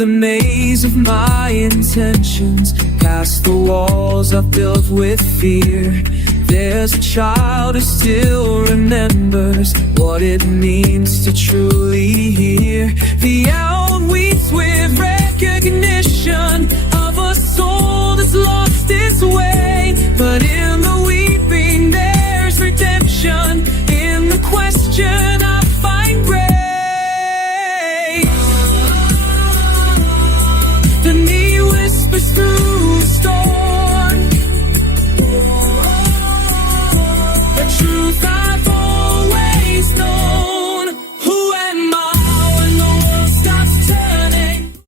the maze of my intentions, past the walls I've built with fear. There's a child who still remembers what it means to truly hear. The outweeds with recognition of a soul that's lost its way.